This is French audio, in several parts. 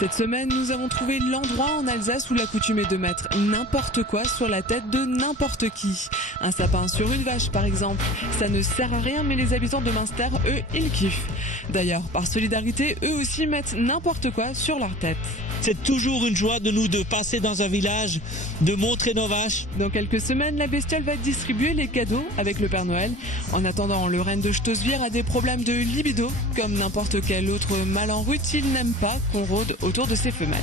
Cette semaine, nous avons trouvé l'endroit en Alsace où la coutume est de mettre n'importe quoi sur la tête de n'importe qui. Un sapin sur une vache, par exemple. Ça ne sert à rien, mais les habitants de Münster, eux, ils kiffent. D'ailleurs, par solidarité, eux aussi mettent n'importe quoi sur leur tête. C'est toujours une joie de nous de passer dans un village, de montrer nos vaches. Dans quelques semaines, la bestiole va distribuer les cadeaux avec le Père Noël. En attendant, le renne de Stoßwihr a des problèmes de libido. Comme n'importe quel autre mâle en route, il n'aime pas qu'on rôde autour de ses femelles.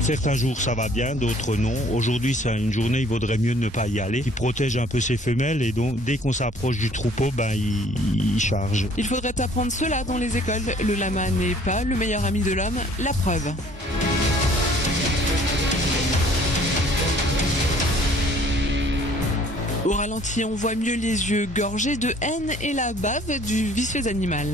Certains jours ça va bien, d'autres non. Aujourd'hui c'est une journée, il vaudrait mieux ne pas y aller. Il protège un peu ses femelles et donc dès qu'on s'approche du troupeau, il charge. Il faudrait apprendre cela dans les écoles. Le lama n'est pas le meilleur ami de l'homme, la preuve. Au ralenti, on voit mieux les yeux gorgés de haine et la bave du vicieux animal.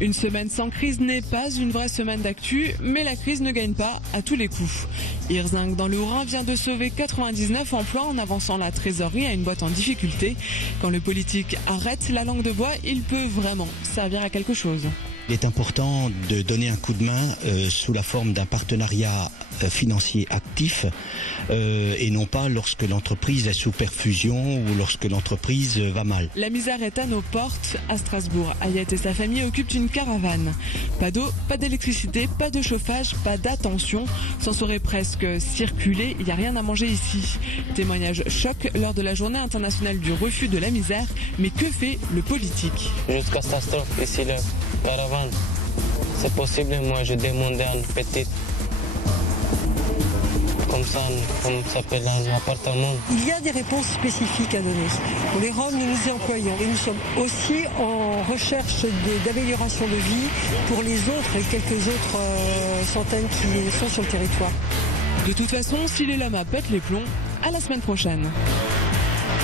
Une semaine sans crise n'est pas une vraie semaine d'actu, mais la crise ne gagne pas à tous les coups. Hirzing dans le Haut-Rhin vient de sauver 99 emplois en avançant la trésorerie à une boîte en difficulté. Quand le politique arrête la langue de bois, il peut vraiment servir à quelque chose. Il est important de donner un coup de main sous la forme d'un partenariat financier actif et non pas lorsque l'entreprise est sous perfusion ou lorsque l'entreprise va mal. La misère est à nos portes. À Strasbourg, Ayet et sa famille occupent une caravane. Pas d'eau, pas d'électricité, pas de chauffage, pas d'attention. S'en saurait presque circuler, il n'y a rien à manger ici. Témoignage choc lors de la journée internationale du refus de la misère. Mais que fait le politique? Jusqu'à catastrophe, ici la caravane. C'est possible, moi je demandais un petit, comme ça, on s'appelle un appartement. Il y a des réponses spécifiques à donner. Pour les Roms, nous nous y employons et nous sommes aussi en recherche d'amélioration de vie pour les autres et quelques autres centaines qui sont sur le territoire. De toute façon, si les lamas pètent les plombs, à la semaine prochaine.